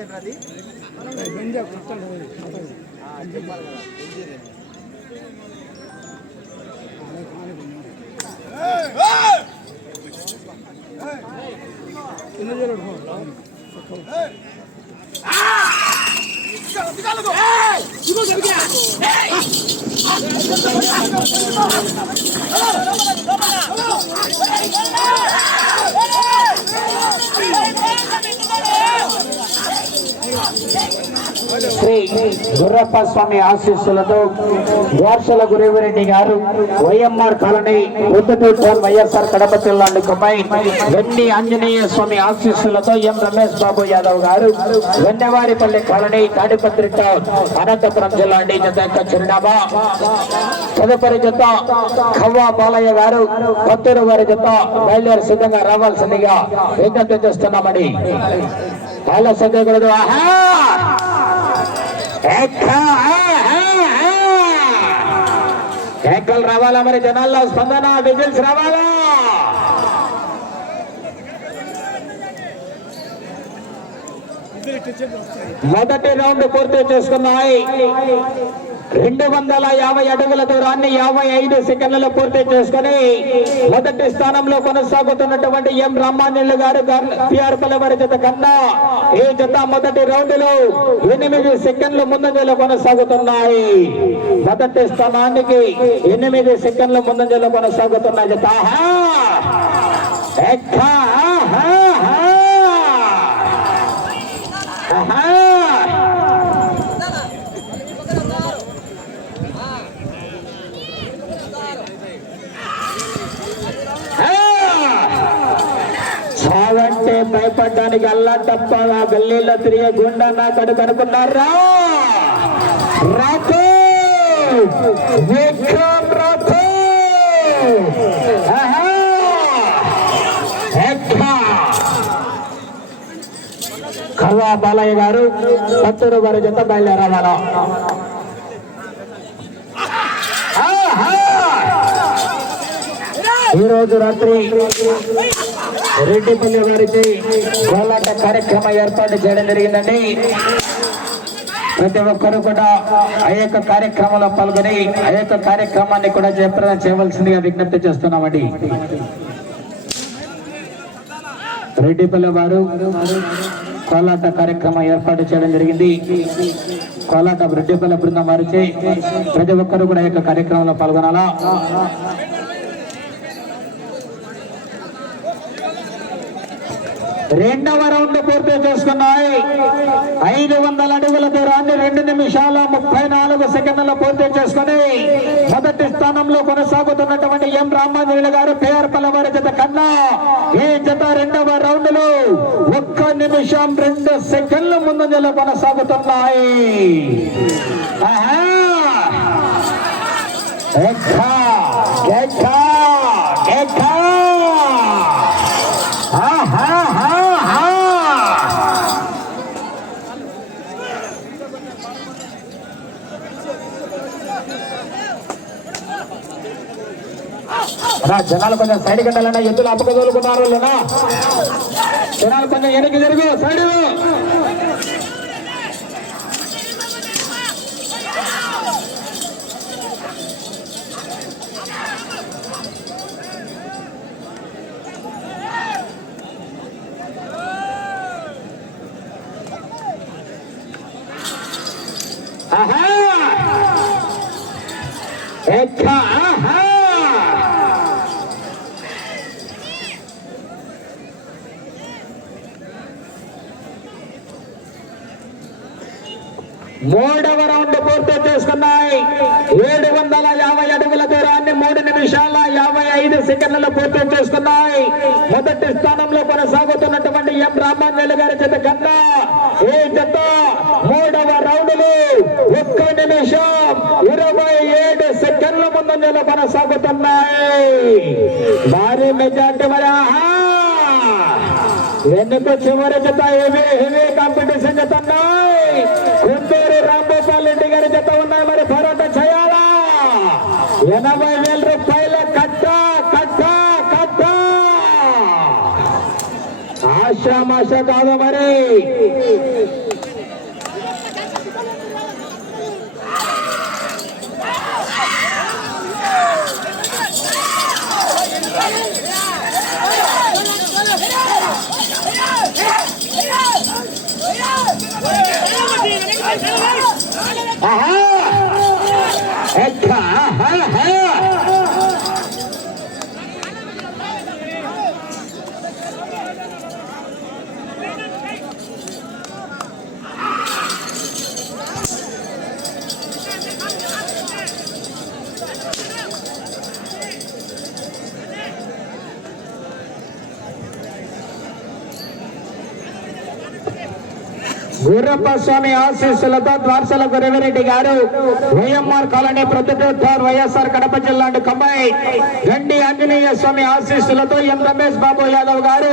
ఏం గుర్రప్ప స్వామి ఆశీస్సులతో వార్షల గురేవిరెడ్డి గారు వైఎంఆర్ కాలనీ ఉద్దటూరు టౌన్ వైఎస్ఆర్ కడప జిల్లా నికమై వెన్ని ఆంజనేయ స్వామి ఆశీస్సులతో ఎం రమేష్ బాబు యాదవ్ గారు వెన్నవారిపల్లి కాలనీ తాడిపత్రి టౌన్ అనంతపురం జిల్లా అండి జత యొక్క చిరునామా తదుపరి జత కవ్వా బాలయ్య గారు కొత్తూరు వారి జత బయలుదేరి సిద్ధంగా రావాల్సిందిగా విజ్ఞప్తి చేస్తున్నామని చాలా సందేహకూడదు ఆహా ఆహా. కేకలు రావాలా మరి జనాల్లో? స్పందన విజిల్స్ రావాలా? మొదటి రౌండ్ పూర్తి చేసుకున్నాయి. రెండు వందల యాభై అడుగుల దూరాన్ని యాభై ఐదు సెకండ్లలో పూర్తి చేసుకుని మొదటి స్థానంలో కొనసాగుతున్నటువంటి ఎం రామాన్యులు గారు పిఆర్ వారి జత కన్నా ఈ జత మొదటి రౌండ్లో ఎనిమిది సెకండ్లు ముందంజలో కొనసాగుతున్నాయి. మొదటి స్థానానికి ఎనిమిది సెకండ్లు ముందంజలో కొనసాగుతున్న జత. ఆహా! ఎక్కా! ఆహా! ఆహా! చావంటే భయపడడానికి అల్లా తప్ప ఆ గల్లీలో తిరిగే గుండా నా కడుకు అనుకున్నారా? రాకు! విక్రమ్ రాకు! బాలయ్య గారు పత్తూరు గారి జత బయలుదేరావాలా ఈరోజు ఈ రోజు రాత్రి రెడ్డిపల్లి వారికి కోలాట కార్యక్రమం ఏర్పాటు చేయడం జరిగిందండి. ప్రతి ఒక్కరు కూడా ఆ యొక్క కార్యక్రమంలో పాల్గొని ఆ యొక్క కార్యక్రమాన్ని కూడా జయప్రదం చేయవలసిందిగా విజ్ఞప్తి చేస్తున్నామండి. రెడ్డిపల్లి వారు కోలాట కార్యక్రమం ఏర్పాటు చేయడం జరిగింది. కోలాట రెడ్డిపల్లి బృందం వారిచే ప్రతి ఒక్కరు కూడా ఈ యొక్క కార్యక్రమంలో పాల్గొనాలా? రెండవ రౌండ్ పూర్తి చేసుకున్నాయి. ఐదు వందల అడుగుల దూరాన్ని రెండు నిమిషాల ముప్పై నాలుగు సెకండ్ల పూర్తి చేసుకుని మొదటి స్థానంలో కొనసాగుతున్నటువంటి ఎం రామాంజనేయులు గారు పేర్పల్ల పలవారి జత కన్నా ఈ జత రెండవ రౌండ్లో ఒక్క నిమిషం రెండు సెకండ్ల ముందంజలో కొనసాగుతున్నాయి. ఆహా! రా జనాలు కొంచెం సైడ్ కట్టాలన్నా ఎద్దులు అప్పక తోలుకున్నారు జనాలు కొంచెం వెనక్కి జరుగు సైడ్. మూడవ రౌండ్ పూర్తి చేసుకున్నాయి. ఏడు వందల యాభై అడుగుల దూరాన్ని మూడు నిమిషాల యాభై ఐదు సెకండ్లలో పూర్తి చేసుకున్నాయి. మొదటి స్థానంలో కొనసాగుతున్నటువంటి ఎం రామాంజలి గారి చేత కన్నా ఏ జత మూడవ రౌండ్లు ఒక్క నిమిషం ఇరవై ఏడు సెకండ్ల ముందంజలో కొనసాగుతున్నాయి. భారీ మెజార్టీ మరి ఆహా! వెనుక చివరి జత హెవీ హెవీ కాంపిటీషన్ జత ఉన్నాయి కుందూరు రాంగోపాల్ రెడ్డి గారి జత ఉన్నాయి మరి పోరాట చేయాలా ఎనభై వేల రూపాయల కట్ట కట్ట కట్ట. ఆశామాష కాదు మరి ఆహా ఎక్క ఆహా ఆహా. గుర్రప్ప స్వామి ఆశీస్సులతో ద్వారసల గురవిరెడ్డి గారు వైఎంఆర్ కాలనీ ప్రొద్దుటూర్ వైఎస్ఆర్ కడప జిల్లా కంబాయి గండి ఆంజనేయ స్వామి ఆశీస్సులతో ఎం రమేష్ బాబు యాదవ్ గారు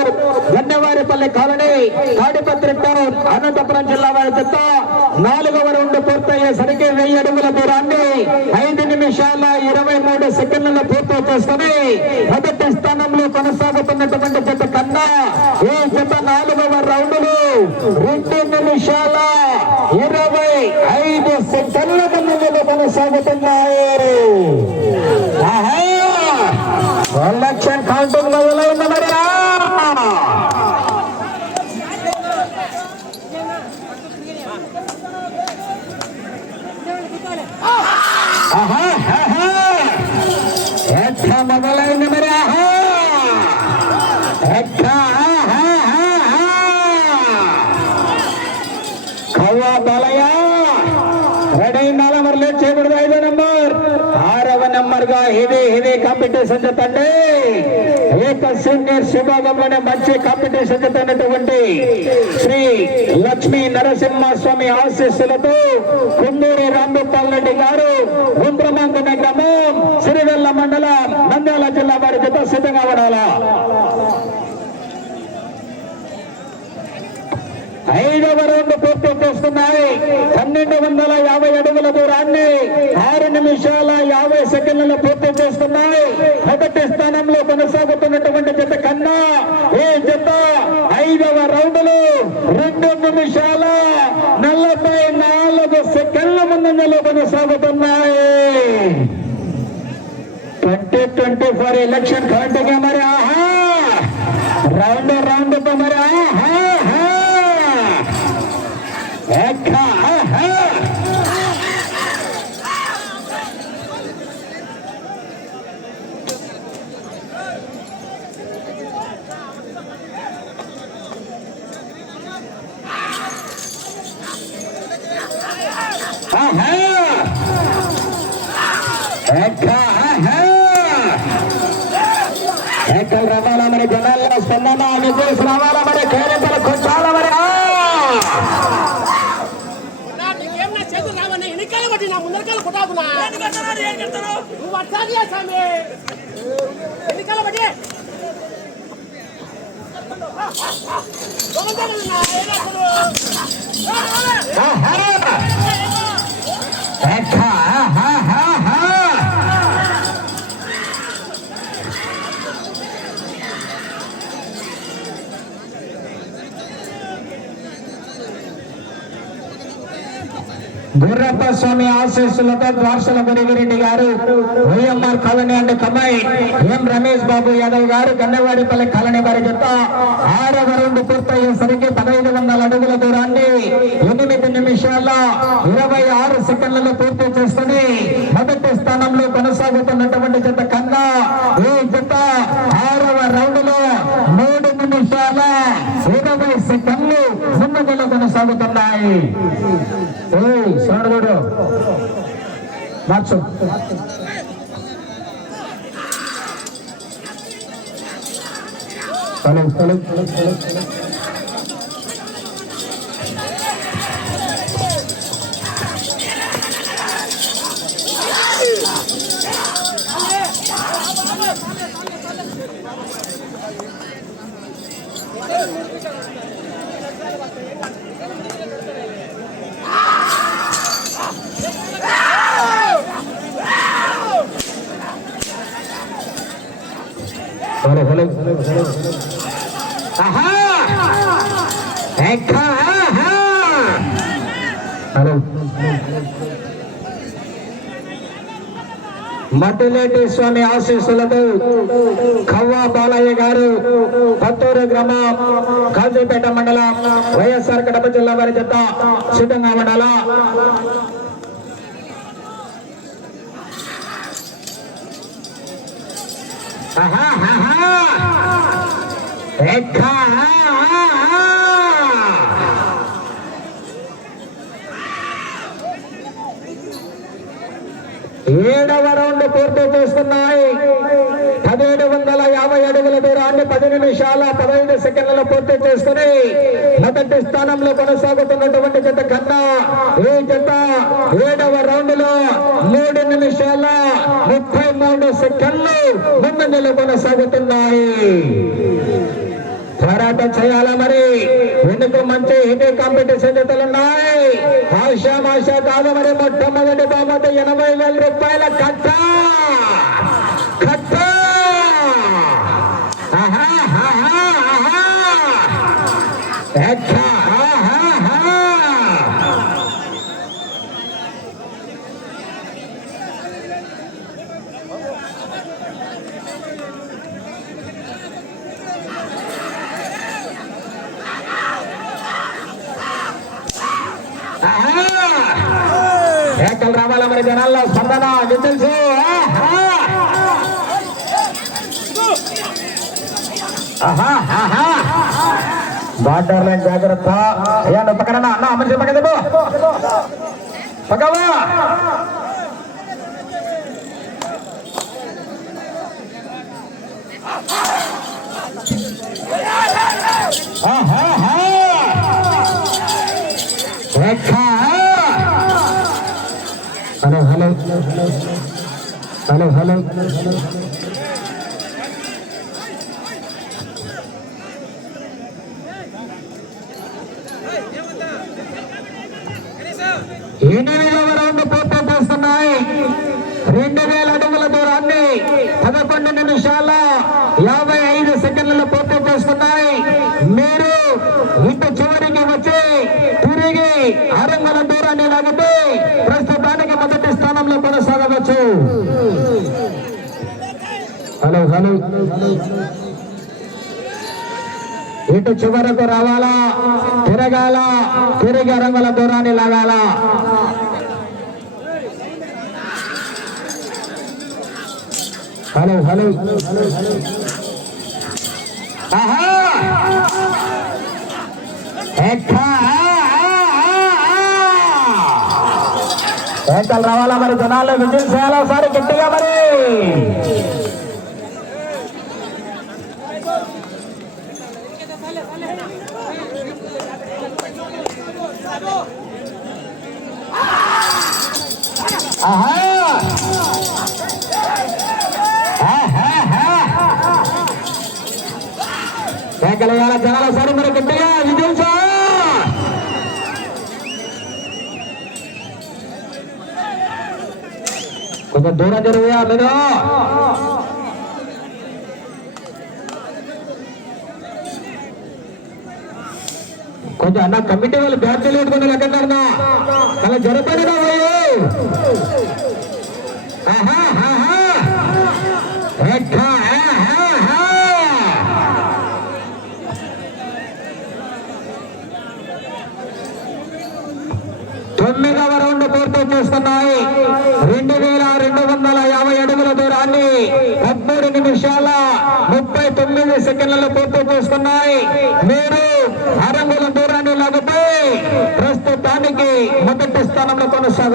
గన్నవారిపల్లి కాలనీ తాడిపత్రి టౌన్ అనంతపురం జిల్లా వారి నాలుగవ రౌండ్ పూర్తయ్యేసరికి వెయ్యి అడుగుల దూరాన్ని ఐదు నిమిషాల ఇరవై మూడు సెకండ్లలో పూర్తి చేసుకుని మొదటి స్థానంలో కొనసాగుతున్నటువంటి జత కన్నా ఈ జత నాలుగవ రౌండ్లు రెండు నిమిషాల ఇరవై ఐదు సెకండ్ల ముందులో కొనసాగుతున్నాయి. కాంపిటీషన్ ఏక సీనియర్ విభాగంలోనే మంచి కాంపిటీషన్ చెప్తున్నటువంటి శ్రీ లక్ష్మీ నరసింహ స్వామి ఆశీస్సులతో కుందూరి రాంగోపాల్ రెడ్డి గారు గుండ్రమాంకున గ్రామం సిరివెల్ల మండలం నంద్యాల జిల్లా వారి జత సిద్ధంగా ఉండాలా? ఐదవ రౌండ్ పూర్తి చేస్తున్నాయి పన్నెండు వందల యాభై అడుగుల దూరాన్ని ఆరు నిమిషాల యాభై సెకండ్లలో పూర్తి చేస్తున్నాయి మొదటి స్థానంలో కొనసాగుతున్నటువంటి జత కన్నా ఈ జత ఐదవ రౌండ్లు రెండు నిమిషాల నలభై నాలుగు సెకండ్ల ముందంజలో కొనసాగుతున్నాయి. ట్వంటీ ట్వంటీ ఫోర్ ఎలక్షన్ కరెక్ట్గా మరి ఆహా! రౌండ్ రౌండ్ విజయస్ రావాలా మరి? కేరింతలు కొట్టాలా మరి? ఎన్నికలు గుర్రప్ప స్వామి ఆశీస్సులతో ద్వార్షల గురిగిరెడ్డి గారు వైఎంఆర్ కాలనీ అండ్ కమ్మాయి ఎం రమేష్ బాబు యాదవ్ గారు గన్నవాడిపల్లి కాలనీ వారి జత ఆరవ రౌండ్ పూర్తయ్యేసరికి పదహైదు వందల అడుగుల దూరాన్ని ఎనిమిది నిమిషాల ఇరవై ఆరు సెకండ్లలో పూర్తి చేసుకుని మొదటి స్థానంలో కొనసాగుతున్నటువంటి జత కన్నా ఈ ನಲ್ಲಿ ಓಯ್ Thank you. మట్టిలేటి స్వామి ఆశీస్సులతో కవ్వా బాలయ్య గారు పత్తూరు గ్రామం కాజీపేట మండలం వైఎస్ఆర్ కడప జిల్లా వారి జత సిద్ధంగా ఉండాలా? ఏడవ రౌండ్ పూర్తి చేస్తున్నాయి పదిహేడు వందల యాభై అడుగుల దూరాన్ని పది నిమిషాల పదహైదు సెకండ్లలో పూర్తి చేసుకుని మొదటి స్థానంలో కొనసాగుతున్నటువంటి జత కన్నా ఈ జత ఏడవ రౌండ్లో మూడు నిమిషాల ముప్పై మూడు సెకండ్లు ముందంజలో కొనసాగుతున్నాయి. పోరాటం చేయాలా మరి? ఎందుకు మంచి హిందీ కాంపిటీషన్ జతలున్నాయి ఆశా మాషా కాదు మరి మొట్టమొదటి బాబు ఎనభై వేల రూపాయల కట్ట. కట్ట. జనాల్లో స్పందన విజిల్స్ బార్డర్ లైన్ జాగ్రత్త. అయ్యాను పక్కన అన్న మనిషి పక్కన పక్కవా. ఆహా. హలో హలో హలో ఎనిమిదవ రౌండ్ పూర్తి చేస్తున్నాయి రెండు వేల అడుగుల దూరాన్ని పదకొండు నిమిషాల యాభై ఐదు సెకండ్లలో పూర్తి చేస్తున్నాయి మీరు ఇటు చివరికి వచ్చి తిరిగి అరంగుల దూరాన్ని లాగితే ప్రస్తుతానికి మొదటి స్థానంలో కొనసాగవచ్చు హలో హలో ఇటు చివరకు రావాలా? తిరగాల? తిరిగి అరంగుల దూరాన్ని లాగాల? Hello hello. ఆహా! రావాలా మరి? జనాల్లో విజయం చేయాలా? సార్ గట్టిగా మరి. దూరం జరిగా మీరు కొంచెం అన్న కమిటీ వాళ్ళు బ్యాట్ బ్యాచ్ లెక్క కన్నా అలా జరపడదా ఆహా ఆహా ఎక్కా, ఆహా, ఆహా. తొమ్మిదవ రౌండ్ పూర్తి చేస్తున్నాయి రెండు వేల రెండు వందల యాభై అడుగుల దూరాన్ని పదమూడు నిమిషాల ముప్పై తొమ్మిది సెకండ్లలో పూర్తి చేస్తున్నాయి మీరు అరంగుల దూరాన్ని లాగితే ప్రస్తుతానికి మొదటి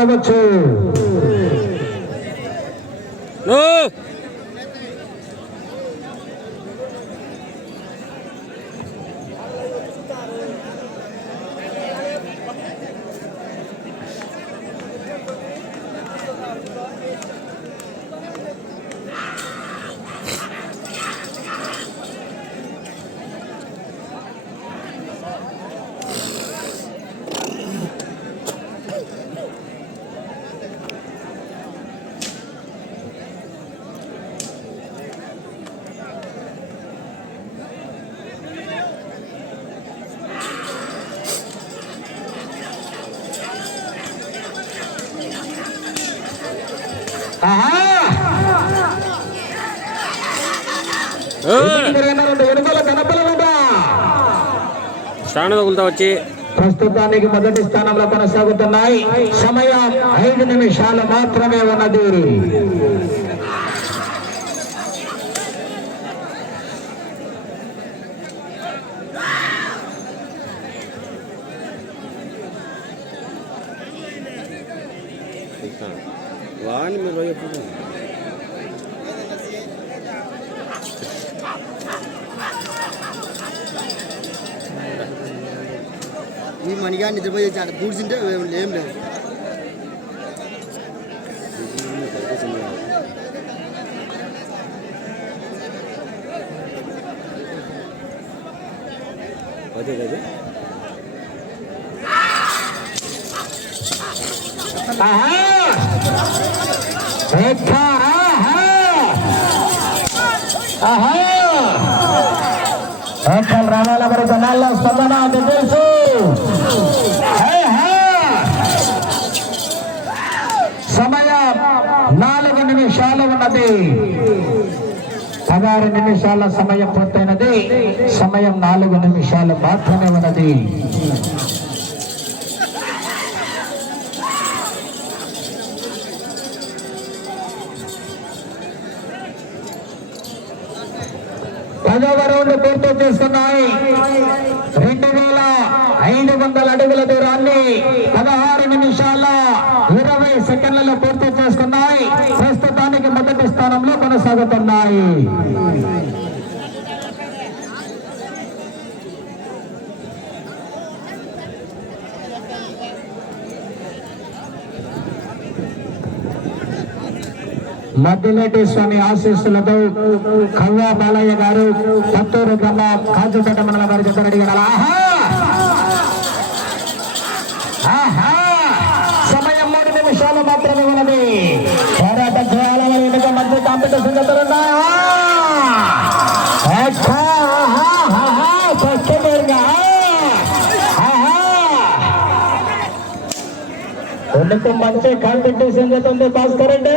స్థానంలో స్టాండ్ తగులుతా వచ్చి ప్రస్తుతానికి మొదటి స్థానంలో కొనసాగుతున్నాయి. సమయం ఐదు నిమిషాలు మాత్రమే ఉన్నది. నిద్రపోయి గూడ్స్ ఉంటే ఏం లేదు అదే కదా ఆహా! ఆహా! ఆహా! ఎక్కలు రావాల మరి జనాల్లో స్పందన తెలుసు. సమయం నాలుగు నిమిషాలు ఉన్నది. పదహారు నిమిషాల సమయం పూర్తయినది. సమయం నాలుగు నిమిషాలు మాత్రమే ఉన్నది. పదవ రౌండ్ పూర్తి చేసుకున్నాయి రెండు వేల ఐదు వందల అడుగుల దూరాన్ని పదహారు నిమిషాల ఇరవై సెకండ్లలో పూర్తి చేసుకున్నాయి ప్రస్తుతానికి మొదటి స్థానంలో కొనసాగుతున్నాయి. మద్దిలేటి స్వామి ఆశీస్సులతో కవ్వ బాలయ్య గారు పత్తూరు గ్రామ కాజుపేట మండల వారి దగ్గర అడిగారు ఆహా! ఆహా! సమయం మూడు నిమిషాలు మాత్రమే ఉన్నది. పోరాట చేయాలని ఎన్నిక మధ్య కాంపిటీషన్ జరుగుతున్నాయా ఎందుకు మంచి కాంపిటీషన్ జరుగుతుంది భాస్కర్ రెడ్డి?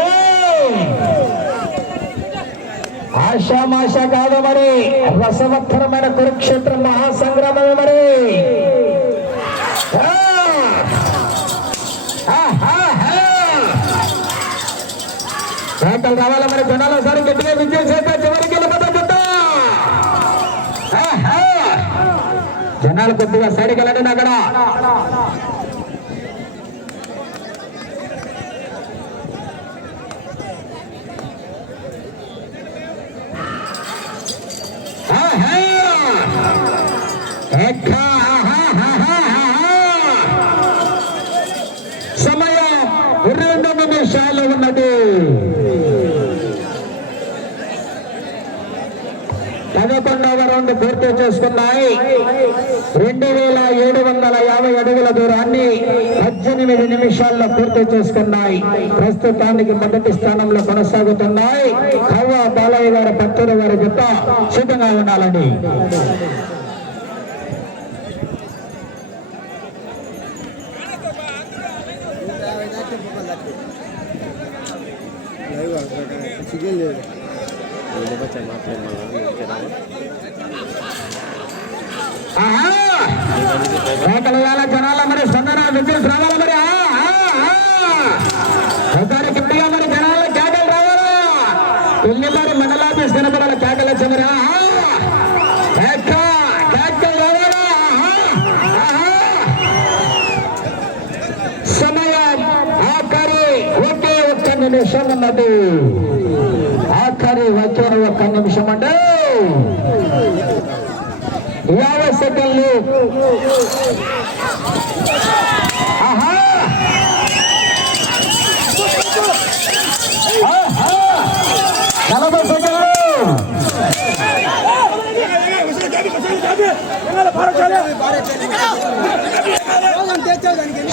ఆశామాష కాదు మరి రసవత్తరమైన కురుక్షేత్ర మహాసంగ్రామమే మరి. వేటలు రావాలా మరి జనాలు ఒకసారి గట్టిగా విజయం చేస్తే చివరికి జనాలు కొద్దిగా సైడ్కి వెళ్ళండి అక్కడ. చేసుకున్నాయి. రెండు వేల ఏడు వందల యాభై అడుగుల దూరాన్ని పద్దెనిమిది నిమిషాల్లో పూర్తి చేసుకున్నాయి. ప్రస్తుతానికి మొదటి స్థానంలో కొనసాగుతున్నాయి. కవ్వ బాలయ్య గారు పత్తూరు వారి జత సిద్ధంగా ఉండాలని చికెన్ లేదు మాట్లాడి జనాల మరి స్పందన విద్యుత్ రావాలి మరి ఒకసారి మరి జనాల కేకలు రావాలా ఇల్లు మరి మండలాఫీస్ కనపడాలి కేకలు వచ్చి మరి సమయం ఆఖరి ఒకే ఒక్క నిమిషం ఉన్నది ఆఖరి వచ్చిన ఒక్క నిమిషం అంటే యాభై సెకండ్లు. ఆహా! నలభై సెకండ్లు.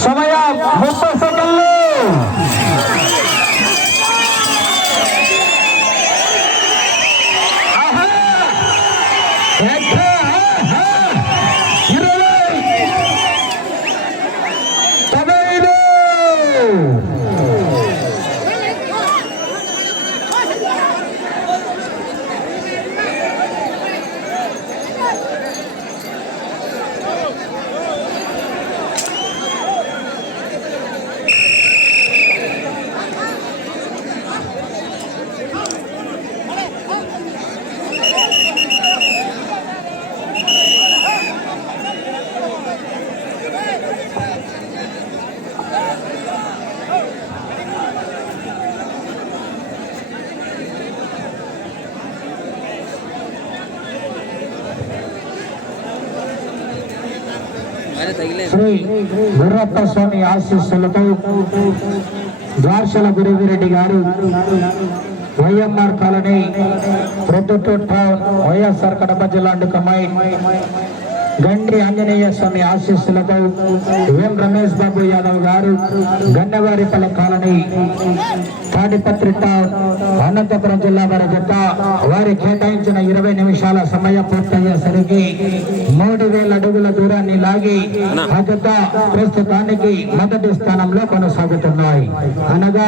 సమయం ముప్పై సెకండ్లు ఆహా! ఎక్క! ఆహా! ఇరవై! పదహైదు! శ్రీ గుర్రప్ప స్వామి ఆశీస్సులతో ద్వార్షల గురువిరెడ్డి గారు YMR colony Proddatur town YSR Kadapa జిల్లా కమాయి గండ్రి ఆంజనేయ స్వామి ఆశీస్సులతో ఎం రమేష్ బాబు యాదవ్ గారు గన్నవారిపల్లె కాలనీ తాడిపత్రి టౌన్ అనంతపురం జిల్లా వారి జత వారి కేటాయించిన ఇరవై నిమిషాల సమయం పూర్తయ్యేసరికి మూడు వేల అడుగుల దూరాన్ని లాగి జత ప్రస్తుతానికి మొదటి స్థానంలో కొనసాగుతున్నాయి. అనగా